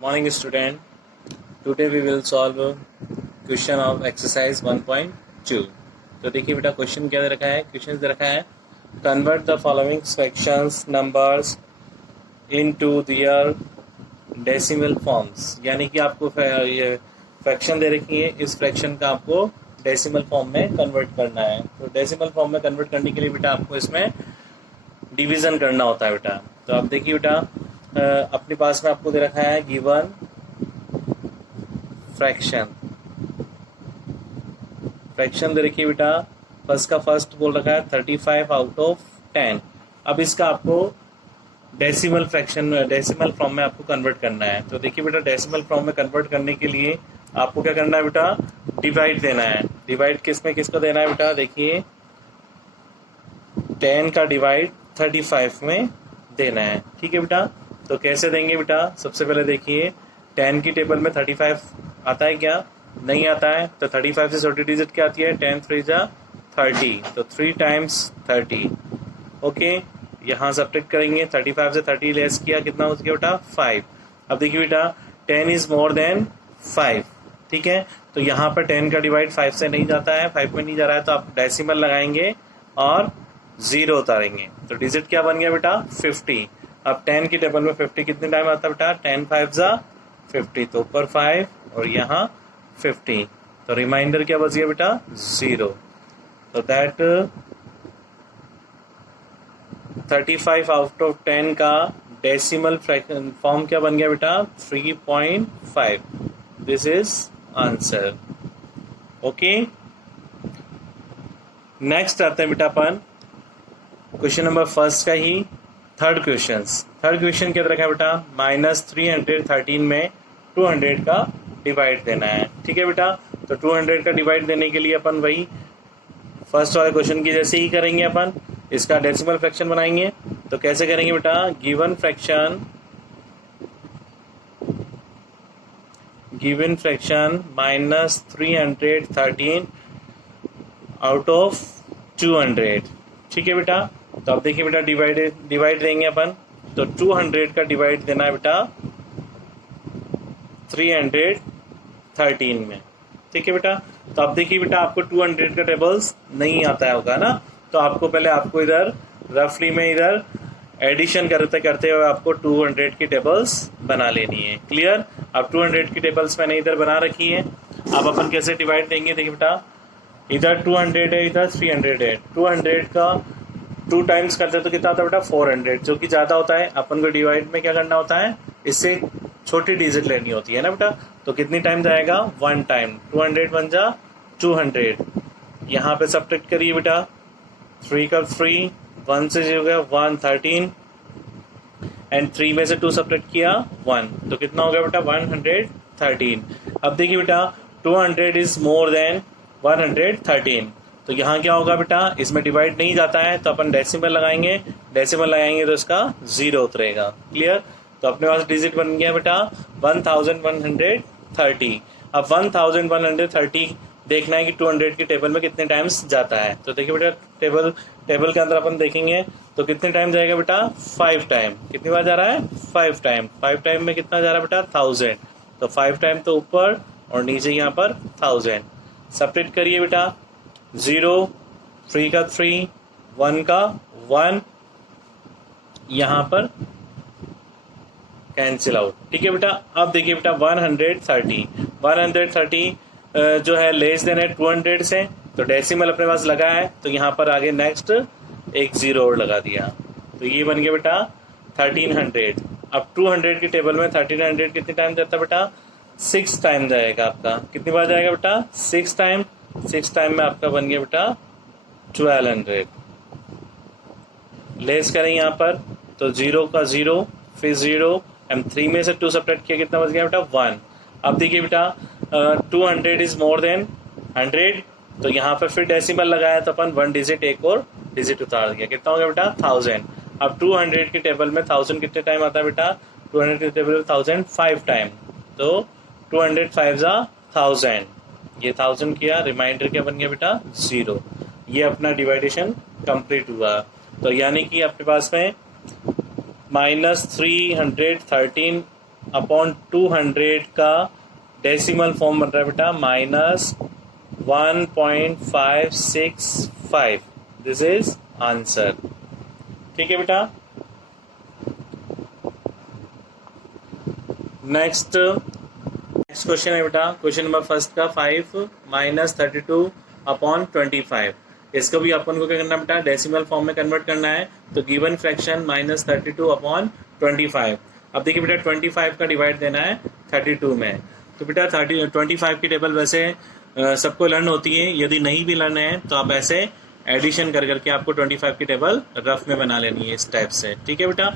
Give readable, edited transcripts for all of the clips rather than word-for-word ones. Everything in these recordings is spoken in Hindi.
Morning student. Today we will solve question of exercise 1.2. तो देखिए बेटा क्वेश्चन क्या दे रखा है. क्वेश्चन दे रखा है convert the following fractions numbers into their decimal forms. यानी कि आपको ये फ्रैक्शन दे रखी है, इस फ्रैक्शन का आपको डेसिमल फॉर्म में कन्वर्ट करना है. तो डेसिमल फॉर्म में कन्वर्ट करने के लिए बेटा आपको इसमें डिवीजन करना होता है बेटा. तो आप देखिए बेटा अपने पास में आपको दे रखा है गिवन फ्रैक्शन दे रखी है बेटा. फर्स्ट का फर्स्ट बोल रखा है 35 आउट ऑफ 10. अब इसका आपको डेसिमल फॉर्म में आपको कन्वर्ट करना है. तो देखिए बेटा डेसिमल फॉर्म में कन्वर्ट करने के लिए आपको क्या करना है बेटा, डिवाइड देना है. डिवाइड किसको देना है बेटा, देखिए 10 का डिवाइड 35 में देना है. ठीक है बेटा. तो कैसे देंगे बेटा, सबसे पहले देखिए 10 की टेबल में 35 आता है क्या, नहीं आता है. तो 35 से छोटी डिजिट क्या आती है, 10 3 जा 30. तो 3 टाइम्स 30. ओके, यहाँ सब्ट्रैक्ट करेंगे. 35 से 30 लेस किया, कितना हो गया बेटा 5. अब देखिए बेटा 10 इज मोर देन 5. ठीक है. तो यहाँ पर 10 का डिवाइड 5 से नहीं जाता है, 5 में नहीं जा रहा है, तो आप डेसिमल लगाएंगे और 0 उतारेंगे. तो डिजिट क्या बन गया बेटा 50. अब 10 की टेबल में 50 कितने टाइम आता है बेटा, 10 5 जा 50. तो ऊपर 5 और यहाँ 50. तो रिमाइंडर क्या बच गया बेटा 0. तो दैट 35 आउट ऑफ 10 का डेसिमल फॉर्म क्या बन गया बेटा 3.5. This is answer. Okay, next आते हैं बेटा अपन क्वेश्चन नंबर फर्स्ट का ही थर्ड क्वेश्चन क्या रखा है बेटा, -313 में 200 का डिवाइड देना है. ठीक है बेटा. तो 200 का डिवाइड देने के लिए अपन वही फर्स्ट वाले क्वेश्चन की जैसे ही करेंगे, अपन इसका डेसिमल फ्रैक्शन बनाएंगे. तो कैसे करेंगे बेटा, गिवन फ्रैक्शन -313 आउट ऑफ 200. ठीक है बेटा. तो अब देखिए बेटा डिवाइड देंगे अपन. तो 200 का डिवाइड देना है बेटा 313 में. ठीक है बेटा. तो अब देखिए बेटा आपको 200 का टेबल्स नहीं आता होगा ना, तो आपको इधर रफली में इधर एडिशन करते हुए आपको 200 की टेबल्स बना लेनी है. क्लियर. अब 200 की टेबल्स मैंने इधर बना रखी है. अब अपन कैसे डिवाइड देंगे, देखिए बेटा इधर 200 है, इधर 300 है. 200 का 2 टाइम्स करते तो कितना होता है बेटा 400, जो कि ज़्यादा होता है. अपन को डिवाइड में क्या करना होता है, इससे छोटी डिजिट लेनी होती है ना बेटा. तो कितनी टाइम जाएगा, 1 टाइम. 200 बन जा 200. यहाँ पे सब्ट्रैक्ट करिए बेटा, 3 का 3, 1 से हो गया 1 13 एंड 3 में से 2 सब्ट्रैक्ट किया 1. तो कितना हो गया बेटा 113. अब देखिए बेटा 200 इज मोर देन 113. तो यहाँ क्या होगा बेटा, इसमें डिवाइड नहीं जाता है, तो अपन डेसिमल लगाएंगे तो इसका 0 उतरेगा. क्लियर. तो अपने पास डिजिट बन गया बेटा 1130. अब 1130 देखना है कि 200 की टेबल में कितने टाइम्स जाता है. तो देखिए बेटा टेबल के अंदर अपन देखेंगे तो कितने टाइम जाएगा बेटा 5 टाइम. कितनी बार जा रहा है 5 टाइम. 5 टाइम में कितना जा रहा है बेटा 1000. तो 5 टाइम तो ऊपर और नीचे यहाँ पर 1000. सब्ट्रैक्ट करिए बेटा, 0 3 का 3, 1 का 1, यहाँ पर कैंसिल आउट. ठीक है बेटा. अब देखिए बेटा 130 जो है लेस देन है 200 से, तो डेसिमल अपने पास लगा है, तो यहाँ पर आगे नेक्स्ट एक 0 और लगा दिया. तो ये बन गया बेटा 1300. अब 200 की टेबल में 1300 कितने टाइम जाता है बेटा 6 टाइम जाएगा आपका. कितनी बार जाएगा बेटा 6 टाइम. 6 टाइम में आपका बन गया बेटा 1200. लेस करें यहाँ पर, तो 0 का 0, फिर 0 एंड 3 में से 2 सब्ट्रैक्ट किया, कितना बच गया बेटा 1. अब देखिए बेटा 200 इज मोर देन 100. तो यहाँ पर फिर डेसिमल लगाया, तो अपन 1 डिजिट एक और डिजिट उतार दिया. कितना हो गया बेटा 1000. अब 200 की टेबल में 1000 कितने टाइम आता है बेटा, 200 की टेबल में 1000 5 टाइम. तो 200 5 जा 1000. ये 1000 किया, रिमाइंडर क्या बन गया बेटा 0. ये अपना डिवाइडेशन कंप्लीट हुआ. तो यानी कि अपने पास में -313 अपॉन 200 का डेसिमल फॉर्म बन रहा है बेटा -1.565। This is answer. ठीक है बेटा। नेक्स्ट क्वेश्चन है बेटा, क्वेश्चन नंबर फर्स्ट का 5 - 32 अपॉन 25। इसको भी अपन को क्या करना बेटा, डेसिमल फॉर्म में कन्वर्ट करना है। तो गिवन फ्रैक्शन -32 अपॉन 25। अब देखिए बेटा 25 का डिवाइड देना है 32 में। तो बेटा 25 की टेबल वैसे सबको लर्न होती है, यदि नहीं भी लर्न है तो आप ऐसे एडिशन कर करके आपको 25 की टेबल रफ में बना लेनी है इस टाइप से। ठीक है बेटा,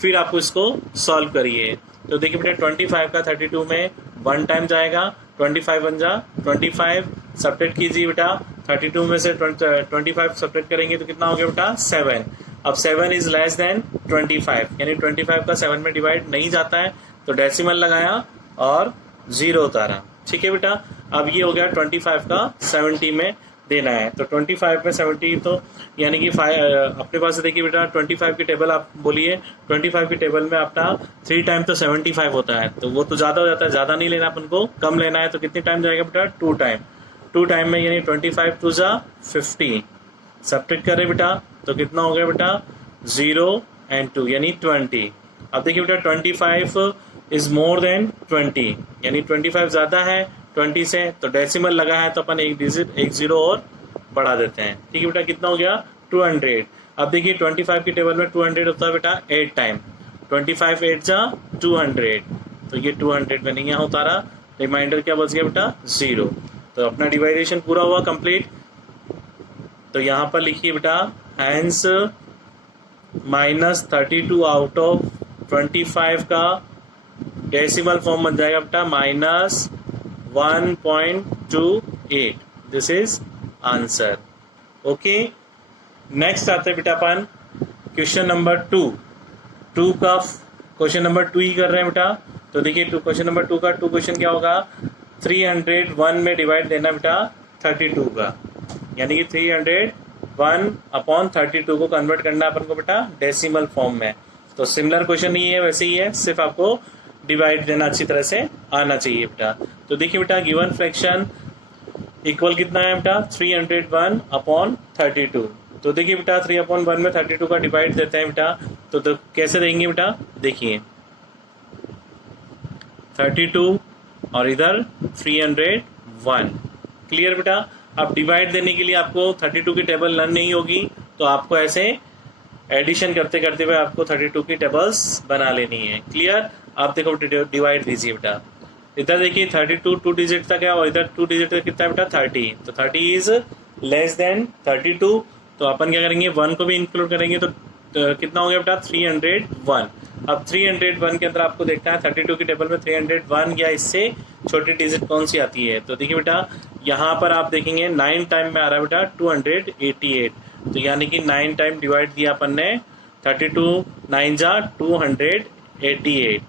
फिर आपको इसको सॉल्व करिए। तो देखिए बेटा 25 का 32 में 1 टाइम जाएगा, 25 बन जा 25। सब्ट्रैक्ट कीजिए बेटा, 32 में से 25 सब्ट्रैक्ट करेंगे तो कितना हो गया बेटा 7। अब 7 इज लेस देन 25, यानी 25 का 7 में डिवाइड नहीं जाता है, तो डेसिमल लगाया और 0 उतारा। ठीक है बेटा, अब ये हो गया 25 का 70 में देना है। तो 25 में 70 तो यानी कि अपने पास देखिए बेटा 25 की टेबल आप बोलिए, 25 की टेबल में अपना 3 टाइम तो 75 होता है, तो वो तो ज़्यादा हो जाता है, ज़्यादा नहीं लेना अपन को, कम लेना है। तो कितने टाइम जाएगा बेटा 2 टाइम। 2 टाइम में यानी 25 2 जा 50। सब्ट्रैक्ट करें बेटा तो कितना हो गया बेटा 0 and 2 यानी 20। अब देखिए बेटा 25 इज मोर देन 20, यानी 25 ज़्यादा है 20 से, तो डेसिमल लगा है तो अपन एक डिजिट एक 0 और बढ़ा देते हैं। ठीक है बेटा, कितना हो गया 200। अब देखिए 25 की टेबल में 200 होता है बेटा 8 टाइम। 25 8 जा 200, तो ये 200 में नहीं यहाँ उतारा, रिमाइंडर क्या बच गया बेटा 0। तो अपना डिवाइडेशन पूरा हुआ कंप्लीट। तो यहाँ पर लिखिए बेटा हैंस -32 आउट ऑफ 25 का डेसिमल फॉर्म बन जाएगा बेटा -1.28। This is answer. Okay, next आते हैं बेटा अपन क्वेश्चन नंबर 2 का क्वेश्चन नंबर 2 ही कर रहे हैं बेटा। तो देखिए क्वेश्चन नंबर 2 का क्वेश्चन क्या होगा, 301 में डिवाइड देना बेटा 32 का, यानी कि 301 अपॉन 32 को कन्वर्ट करना अपन को बेटा डेसिमल फॉर्म में। तो सिमिलर क्वेश्चन नहीं है, वैसे ही है, सिर्फ आपको डिवाइड देना अच्छी तरह से आना चाहिए बेटा। तो देखिए बेटा गिवन फ्रैक्शन इक्वल कितना है बेटा 301 अपॉन 32। तो देखिए बेटा 3/1 में 32 का डिवाइड देते हैं बेटा। तो कैसे देंगे बेटा, देखिए 32 और इधर 301। क्लियर बेटा। अब डिवाइड देने के लिए आपको 32 की टेबल लर्न नहीं होगी, तो आपको ऐसे एडिशन करते करते हुए आपको 32 की टेबल्स बना लेनी है। क्लियर। आप देखो डिवाइड दीजिए बेटा, इधर देखिए 32 2 डिजिट तक है और इधर 2 डिजिट तक कितना है बेटा 30। तो 30 इज लेस देन 32, तो अपन क्या करेंगे 1 को भी इंक्लूड करेंगे, तो कितना हो गया बेटा 301। अब 301 के अंदर आपको देखना है 32 की टेबल में 301 या इससे छोटी डिजिट कौन सी आती है। तो देखिए बेटा यहाँ पर आप देखेंगे 9 टाइम में आ रहा है बेटा 288, तो यानी कि 9 टाइम डिवाइड दिया अपन ने, 32 9 जा 288।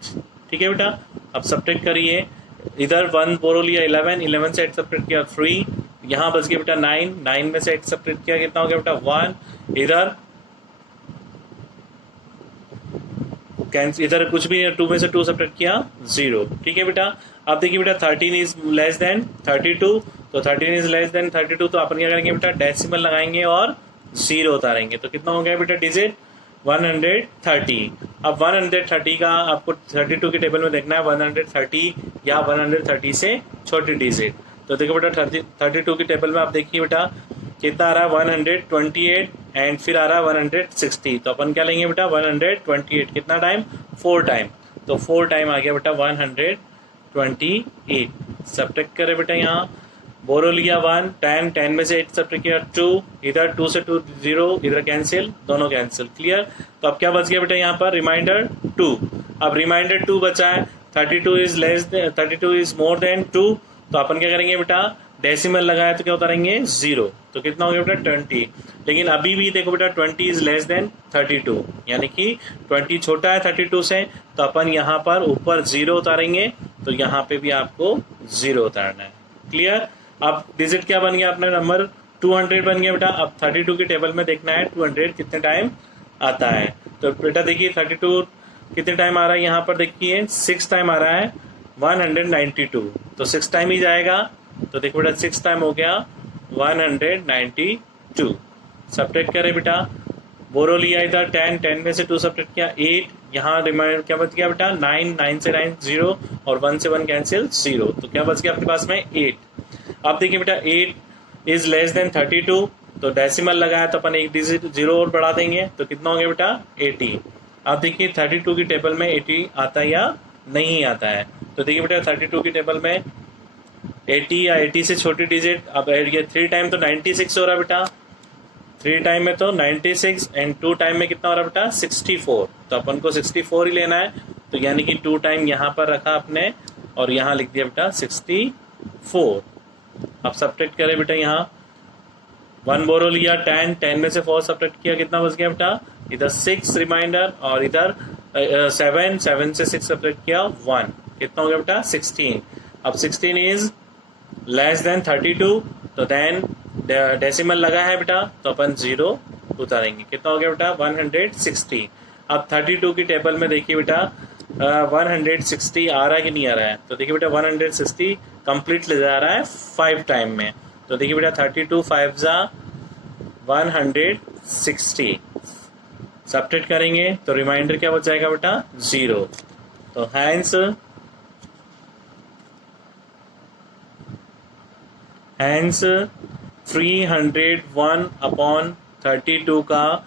ठीक है बेटा। अब सब्ट्रैक्ट करिए, इधर 1 बोरो लिया 11 से 8 सब्ट्रैक्ट किया 3, यहाँ बच गया बेटा 9 में से 8 सब्ट्रैक्ट किया कितना हो गया बेटा 1, इधर कुछ भी 2 में से 2 सब्ट्रैक्ट किया 0। ठीक है बेटा। अब देखिए बेटा 13 इज लेस देन 32, तो 13 इज लेस देन 32, तो अपन क्या करेंगे बेटा डेसिमल लगाएंगे और 0 उतारेंगे, तो कितना हो गया बेटा डिजिट 130। अब 130 का आपको 32 की टेबल में देखना है 130 या 130 से छोटी डिजिट। तो देखो बेटा 32 की टेबल में आप देखिए बेटा कितना आ रहा है 128 एंड फिर आ रहा है 160, तो अपन क्या लेंगे बेटा 128 कितना टाइम 4 टाइम, तो 4 टाइम आ गया बेटा 128। सब्ट्रैक्ट करें बेटा, यहाँ बोरो लिया 1 10 में से 8 सब्ट्रैक्ट किया 2, इधर 2 से 2 0, इधर कैंसिल, दोनों कैंसिल। क्लियर। तो अब क्या बच गया बेटा यहाँ पर रिमाइंडर 2। अब रिमाइंडर 2 बचा है, 32 इज मोर देन 2, तो अपन क्या करेंगे बेटा डेसिमल लगाया तो क्या उतारेंगे 0, तो कितना हो गया बेटा 20। लेकिन अभी भी देखो बेटा 20 इज लेस देन 32, यानी कि 20 छोटा है 32 से, तो अपन यहाँ पर ऊपर 0 उतारेंगे, तो यहाँ पे भी आपको 0 उतारना है। क्लियर। अब डिजिट क्या बन गया अपना नंबर 200 बन गया बेटा। अब 32 की टेबल में देखना है 200 कितने टाइम आता है। तो बेटा देखिए 32 कितने टाइम आ रहा है यहाँ पर देखिए 6 टाइम आ रहा है 192, तो 6 टाइम ही जाएगा। तो देखो बेटा 6 टाइम हो गया 192। सब्ट्रैक्ट करें बेटा, बोरो लिया इधर 10, 10 में से 2 सब्ट्रैक्ट किया 8, यहाँ रिमाइंडर क्या बच गया बेटा 9, 9 से 9 0 और 1 से 1 कैंसिल 0, तो क्या बच गया आपके पास में 8। अब देखिए बेटा 8 इज लेस देन 32, तो डेसिमल लगाया तो अपन एक डिजिट 0 और बढ़ा देंगे, तो कितना हो गया बेटा 80। अब देखिए 32 की टेबल में 80 आता है या नहीं आता है, तो देखिए बेटा 32 की टेबल में 80 या 80 से छोटी डिजिट, अब ये 3 टाइम तो 96 हो रहा बेटा, 3 टाइम में तो 96 एंड 2 टाइम में कितना हो रहा बेटा 64, तो अपन को 64 ही लेना है, तो यानी कि 2 टाइम यहाँ पर रखा आपने और यहाँ लिख दिया बेटा 64। अब सब्ट्रैक्ट करें बेटा, यहाँ 1 बोरो लिया 10, 10 में से 4 सब्ट्रैक्ट किया, कितना बच गया बेटा इधर 6 रिमाइंडर और इधर 7, 7 से 6 सब्ट्रैक्ट किया 1, कितना हो गया बेटा 16। अब 16 इज लेस देन 32, तो देन डेसिमल लगा है बेटा तो अपन 0 उतारेंगे, कितना हो गया बेटा 160। अब 32 की टेबल में देखिए बेटा 160 आ रहा है कि नहीं आ रहा है, तो देखिए बेटा 160 कंप्लीट ले जा रहा है 5 टाइम में, तो देखिए बेटा 32 5 जा 160, सब्ट्रैक्ट करेंगे तो रिमाइंडर क्या बच जाएगा बेटा 0, तो हैंस 301 अपॉन 32 का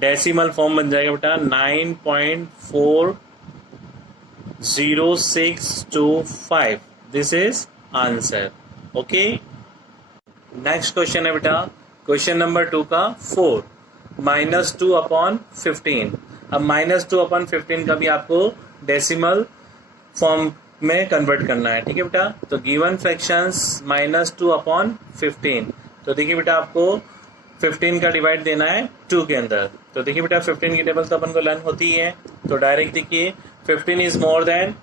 डेसिमल फॉर्म बन जाएगा बेटा 9.40625, this is answer. Okay, next question है बेटा क्वेश्चन नंबर 2 का 4, -2 अपॉन 15। अब -2 अपॉन 15 का भी आपको डेसिमल फॉर्म में कन्वर्ट करना है, ठीक है बेटा। तो गिवन फ्रैक्शंस -2 अपॉन 15, तो देखिए बेटा आपको 15 का डिवाइड देना है 2 के अंदर, तो देखिए बेटा 15 की टेबल तो अपन को लर्न होती है, तो डायरेक्ट देखिए 15 इज मोर देन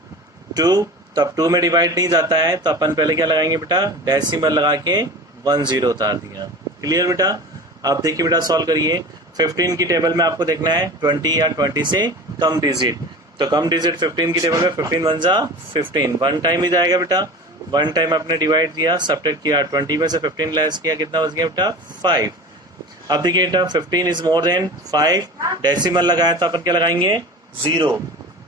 2, तब 2 में डिवाइड नहीं जाता है, तो अपन पहले क्या लगाएंगे बेटा डेसिमल लगा के 10 उतार दिया। क्लियर बेटा। अब देखिए बेटा सॉल्व करिए, 15 की टेबल में आपको देखना है 20 या 20 से कम डिजिट, तो कम डिजिट 15 की टेबल में 15 1 जा 15, 1 टाइम ही जाएगा बेटा, 1 टाइम आपने डिवाइड दिया, सब्ट्रैक्ट किया, 20 में से 15 लेस किया, कितना बच गया बेटा 5। अब देखिए बेटा 15 इज मोर देन 5, डेसिमल लगाया तो अपन क्या लगाएंगे 0,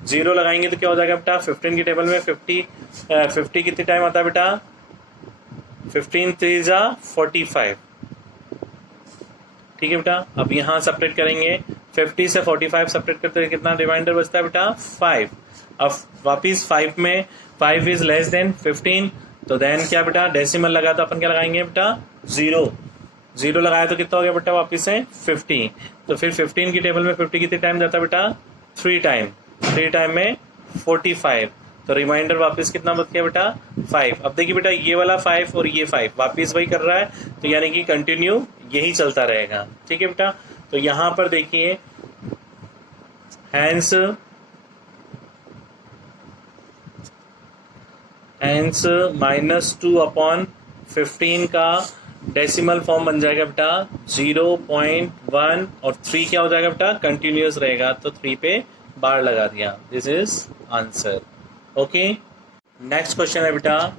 0 लगाएंगे तो क्या हो जाएगा बेटा 15 की टेबल में 50 कितने टाइम आता है बेटा 15 3 जा 45, ठीक है बेटा। अब यहाँ सब्ट्रैक्ट करेंगे 50 से 45 सब्ट्रैक्ट करते हैं, कितना रिमाइंडर बचता है बेटा 5। अब वापिस 5 में 5 इज लेस देन 15, तो देन क्या बेटा डेसिमल लगा तो अपन क्या लगाएंगे बेटा 0, 0 लगाया तो कितना हो गया बेटा वापिस से 50, तो फिर 15 की टेबल में 50 कितने टाइम जाता है बेटा 3 टाइम, 3 टाइम में 45, तो रिमाइंडर वापस कितना बच गया बेटा 5। अब देखिए बेटा ये वाला 5 और ये 5 वापस वही कर रहा है, तो यानी कि कंटिन्यू यही चलता रहेगा, ठीक है बेटा। तो यहाँ पर देखिए हैंस -2 अपॉन 15 का डेसिमल फॉर्म बन जाएगा बेटा 0.1 और 3 क्या हो जाएगा बेटा कंटिन्यूअस रहेगा, तो 3 पे बार लगा दिया, this is answer. Okay, next question है बेटा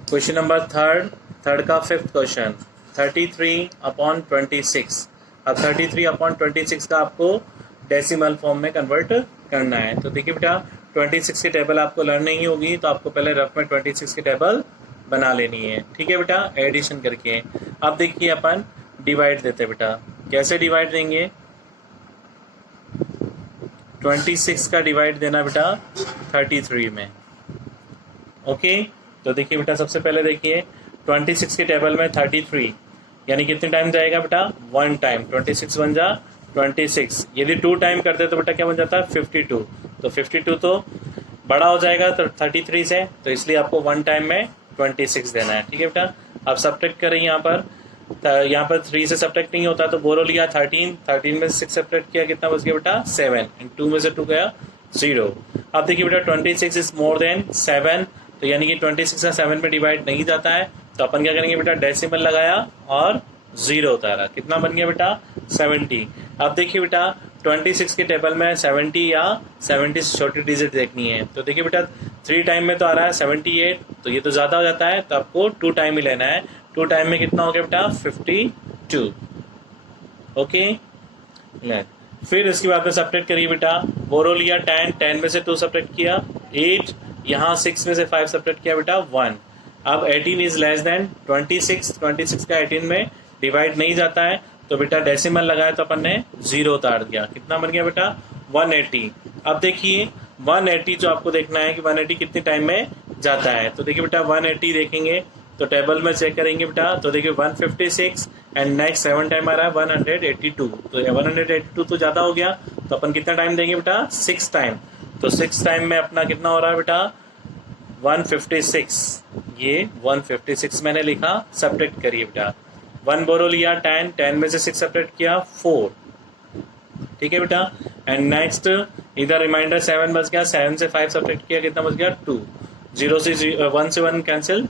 क्वेश्चन नंबर थर्ड का 5th क्वेश्चन 33 अपॉन 26। अब 33 अपॉन 26 का आपको डेसिमल फॉर्म में कन्वर्ट करना है, तो देखिए बेटा 26 की टेबल आपको लर्न नहीं होगी, तो आपको पहले रफ में 26 की टेबल बना लेनी है, ठीक है बेटा, एडिशन करके। अब देखिए अपन डिवाइड देते बेटा, कैसे डिवाइड देंगे 26 का डिवाइड देना बेटा 33 में। ओके, तो देखिए बेटा सबसे पहले देखिए 26 की टेबल में 33 यानी कितने टाइम जाएगा बेटा 1 टाइम, 26 बन जा 26, यदि 2 टाइम करते तो बेटा क्या बन जाता है 52, तो 52 तो बड़ा हो जाएगा तो 33 से, तो इसलिए आपको 1 टाइम में 26 देना है, ठीक है बेटा। अब सब्ट्रैक्ट करें यहाँ पर 3 से सब्ट्रैक्ट नहीं होता, तो बोरो लिया 13 में से 6 सब्ट्रैक्ट किया, कितना बच गया बेटा 7, एंड 2 में से 2 गया 0। अब देखिए बेटा 26 इज मोर देन 7, तो यानी कि 26 का 7 में डिवाइड नहीं जाता है, तो अपन क्या करेंगे बेटा डेसिमल लगाया और 0 उतारा, कितना बन गया बेटा 70। अब देखिए बेटा 26 के टेबल में 70 या 70 से छोटी डिजिट देखनी है। तो देखिए बेटा 3 टाइम में तो आ रहा है 78, तो ये तो ज़्यादा हो जाता है, तो आपको 2 टाइम ही लेना है। 2 टाइम में कितना हो गया बेटा 52। ओके, फिर इसके बाद में सब्ट्रैक्ट करिए बेटा। बोरो लिया 10 में से 2 सब्ट्रैक्ट किया 8, यहाँ 6 में से 5 सब्ट्रैक्ट किया बेटा 1। अब 18 इज लेस देन 26 का 18 में डिवाइड नहीं जाता है, तो बेटा डेसिमल लगाया तो अपन ने 0 उतार दिया। कितना बन गया बेटा 180। अब देखिए 180 जो आपको देखना है कि 180 कितने टाइम में जाता है। तो देखिए बेटा 180 देखेंगे तो टेबल में चेक करेंगे बेटा, तो देखिए 156 एंड नेक्स्ट 7 टाइम आ रहा है 182। तो 182 तो ज़्यादा हो गया, तो अपन कितना टाइम देंगे बेटा 6 टाइम। तो 6 टाइम में अपना कितना हो रहा है बेटा 156। ये 156 मैंने लिखा, सब्ट्रैक्ट करिए बेटा। 1 बोरो लिया 10 में से 6 सब्ट्रैक्ट किया 4। ठीक है बेटा, एंड नेक्स्ट इधर रिमाइंडर 7 बच गया, 7 से 5 सब्ट्रैक्ट किया, कितना बच गया 2। 0 से 1 से 1 कैंसिल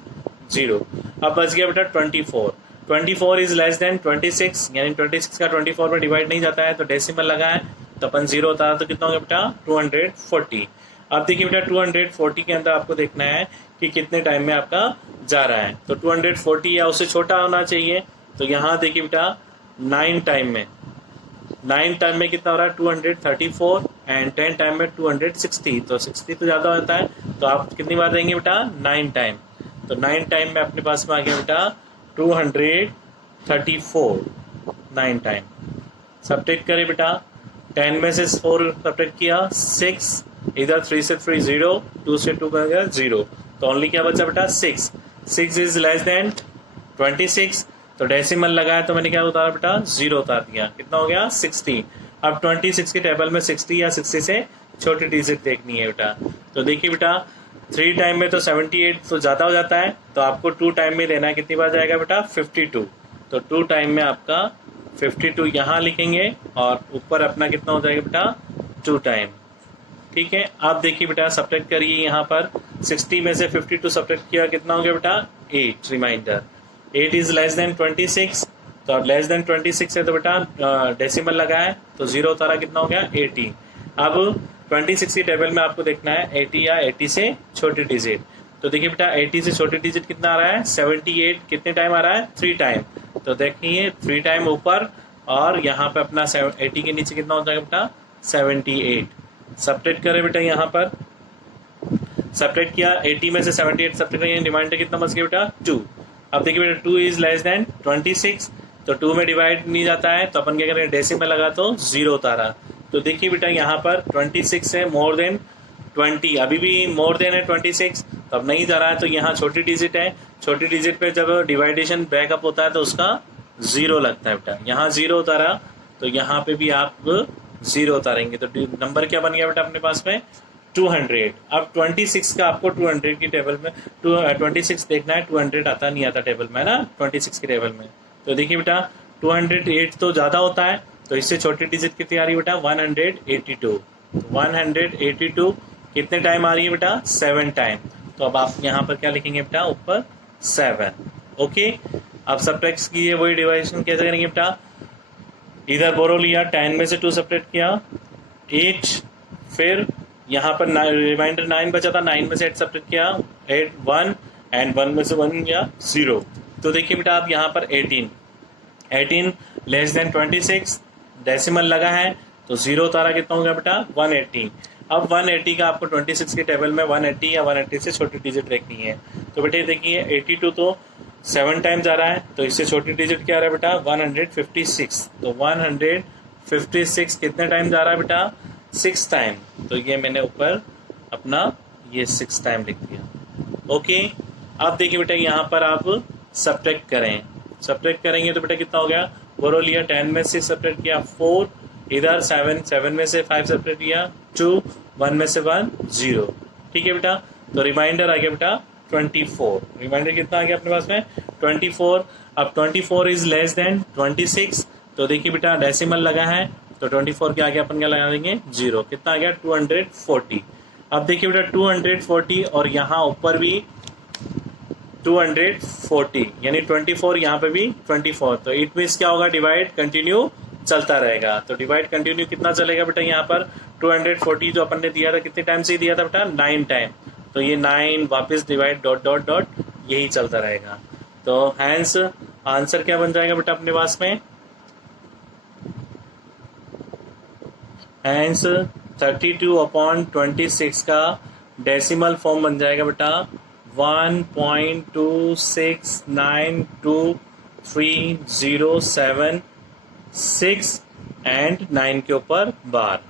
0। अब बच गया बेटा 24। 24 इज लेस देन 26, यानी 26 का 24 में डिवाइड नहीं जाता है, तो डेसिमल लगा है तो अपन 0 होता है, तो कितना हो गया बेटा 240। अब देखिए बेटा 240 के अंदर आपको देखना है कि कितने टाइम में आपका जा रहा है। तो 240 या उससे छोटा होना चाहिए। तो यहाँ देखिए बेटा 9 टाइम में कितना हो रहा है 234 एंड 10 टाइम में 260। तो 60 तो ज़्यादा होता है, तो आप कितनी बार देंगे बेटा 9 टाइम। तो 9 टाइम में अपने पास में आ गया बेटा 234 9 टाइम। सब्ट्रैक्ट करें बेटा, 10 में से 4 सब्ट्रैक्ट किया 6, इधर 3 से 3 0, 2 से 2 का गया 0, तो ओनली क्या बचा बेटा 6। 6 इज लेस देन 26, तो डेसिमल लगाया तो मैंने क्या उतारा बेटा 0 उतार दिया। कितना हो गया 60। अब 26 के टेबल में 60 या 60 से छोटी डिजिट देखनी है बेटा। तो देखिए बेटा 3 टाइम में तो 78 तो ज़्यादा हो जाता है, तो आपको 2 टाइम में लेना है। कितनी बार जाएगा बेटा 52। तो 2 टाइम में आपका 52 यहाँ लिखेंगे और ऊपर अपना कितना हो जाएगा बेटा 2 टाइम। ठीक है, आप देखिए बेटा सब्ट्रैक्ट करिए। यहाँ पर 60 में से 52 सब्ट्रैक्ट किया, कितना हो गया बेटा 8। रिमाइंडर 8 इज लेस देन 26, तो अब लेस देन 26 है तो बेटा डेसिमल लगा है तो 0 उतारा, कितना हो गया 80। अब 26 की टेबल में आपको देखना है 80 या 80 से छोटी डिजिट। तो देखिए बेटा 80 से छोटी डिजिट कितना आ रहा है 78। कितने टाइम आ रहा है 3 टाइम। तो देखिए 3 टाइम ऊपर और यहाँ पे अपना 80 के नीचे कितना हो जाएगा बेटा 78। सब्ट्रैक्ट करें बेटा, यहाँ पर सब्ट्रैक्ट किया 80 में से 78 सब्ट्रैक्ट किया, रिमाइंडर कितना बच गया बेटा 2। अब देखिए बेटा 2 इज लेस देन 26, तो 2 में डिवाइड नहीं जाता है, तो अपन क्या करें डेसिमल लगा तो 0 उतारा। तो देखिए बेटा यहाँ पर 26 है मोर देन 20, अभी भी मोर देन है 26, तो अब नहीं जा रहा है, तो यहाँ छोटी डिजिट है। छोटी डिजिट पे जब डिवाइडेशन बैकअप होता है तो उसका 0 लगता है बेटा। यहाँ 0 उतारा, तो यहाँ पे भी आप 0 उतारेंगे, तो नंबर क्या बन गया बेटा अपने पास में 200। अब 26 का आपको 200 की टेबल में 26 देखना है, 200 आता नहीं आता टेबल में, है ना 26 की टेबल में। तो देखिए बेटा 208 तो ज़्यादा होता है, तो इससे छोटी डिजिट कितनी आ रही है बेटा 182। 182 कितने टाइम आ रही है बेटा 7 टाइम। तो अब आप यहाँ पर क्या लिखेंगे बेटा ऊपर 7। ओके, अब सब्ट्रैक्ट कीजिए, वही डिवाइडेशन कैसे करेंगे बेटा। इधर बोरो लिया 10 में से 2 सब्ट्रैक्ट किया 8, फिर यहाँ पर रिमाइंडर 9 बचा था, 9 में से 8 सब्ट्रैक्ट किया 8 1 एंड 1 में से 1 गया 0। तो देखिए बेटा आप यहाँ पर 18 लेस देन 26 डेसिमल लगा है, तो 0 उतारा, कितना हो गया बेटा 180। अब 180 का आपको 26 के टेबल में 180 या 180 से छोटी डिजिट देखनी है। तो बेटे देखिए 82 तो 7 टाइम जा रहा है, तो इससे छोटी डिजिट क्या आ रहा है बेटा 156। तो 156 कितने टाइम जा रहा है बेटा 6 टाइम। तो ये मैंने ऊपर अपना ये 6 टाइम लिख दिया। ओके, अब देखिए बेटा यहाँ पर आप सब्ट्रैक्ट करेंगे तो बेटा कितना हो गया। बोरो लिया 10 में से सब्ट्रैक्ट किया 4, इधर 7 में से 5 सब्ट्रैक्ट किया 2, 1 में से 1 0। ठीक है बेटा, तो रिमाइंडर आ गया बेटा 24। रिमाइंडर कितना आ गया अपने पास में 24। अब 24 इज लेस देन 26, तो देखिए बेटा डेसिमल लगा है, तो 24 के आगे अपन क्या लगा देंगे 0। कितना आ गया 240। अब देखिए बेटा 240 और यहाँ ऊपर भी 240, यानी 24 यहाँ पे भी 24, तो इट मीन्स क्या होगा डिवाइड कंटिन्यू चलता रहेगा। तो डिवाइड कंटिन्यू कितना चलेगा बेटा, यहाँ पर 240 जो अपन ने दिया था कितने टाइम से दिया था बेटा, 9 टाइम। तो ये 9 वापस डिवाइड डॉट डॉट डॉट यही चलता रहेगा। तो हैंस आंसर क्या बन जाएगा बेटा अपने पास में, हैंस 32/26 का डेसिमल फॉर्म बन जाएगा बेटा 1.26923076 एंड 9 के ऊपर बार,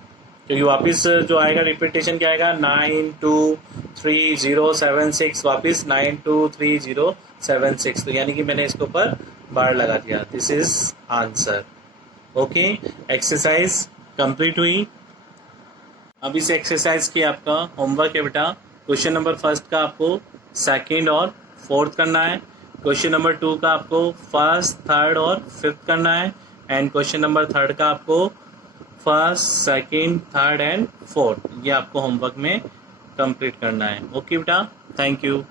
क्योंकि वापस जो आएगा रिपीटेशन क्या आएगा 923076 वापस 923076, तो यानी कि मैंने इसके ऊपर बार लगा दिया। This is answer. Okay, exercise complete हुई। अब इस एक्सरसाइज की आपका होमवर्क है बेटा, क्वेश्चन नंबर फर्स्ट का आपको सेकंड और फोर्थ करना है, क्वेश्चन नंबर 2 का आपको फर्स्ट, थर्ड और फिफ्थ करना है, एंड क्वेश्चन नंबर थर्ड का आपको first, second, third and fourth, ये आपको होमवर्क में कंप्लीट करना है। ओके बेटा, थैंक यू।